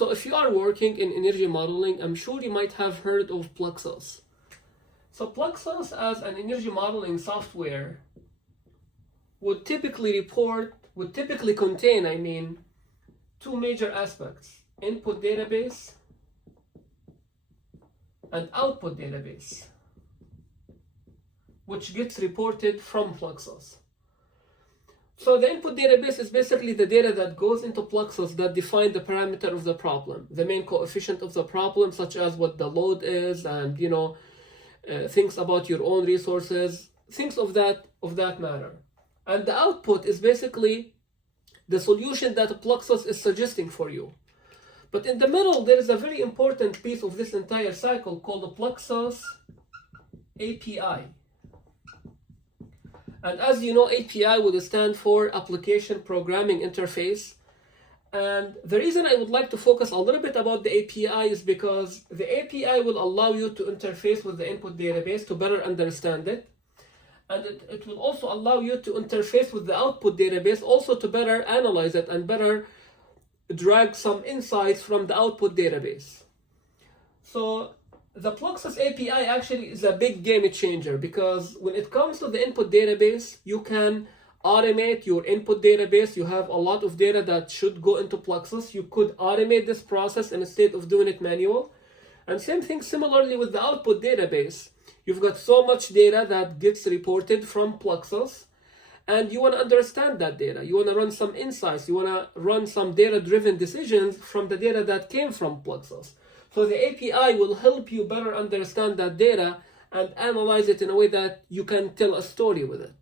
So if you are working in energy modeling, I'm sure you might have heard of PLEXOS. So PLEXOS as an energy modeling software would typically contain, two major aspects: input database and output database, which gets reported from PLEXOS. So the input database is basically the data that goes into PLEXOS that define the parameter of the problem, the main coefficient of the problem, such as what the load is, and things about your own resources, things of that matter. And the output is basically the solution that PLEXOS is suggesting for you. But in the middle, there is a very important piece of this entire cycle called the PLEXOS API. And as you know, API would stand for Application Programming Interface. And the reason I would like to focus a little bit about the API is because the API will allow you to interface with the input database to better understand it. And it will also allow you to interface with the output database also to better analyze it and better drag some insights from the output database. So the PLEXOS API actually is a big game changer, because when it comes to the input database, you can automate your input database. You have a lot of data that should go into PLEXOS. You could automate this process instead of doing it manual. And same thing similarly with the output database. You've got so much data that gets reported from PLEXOS, and you want to understand that data. You want to run some insights. You want to run some data-driven decisions from the data that came from PLEXOS. So the API will help you better understand that data and analyze it in a way that you can tell a story with it.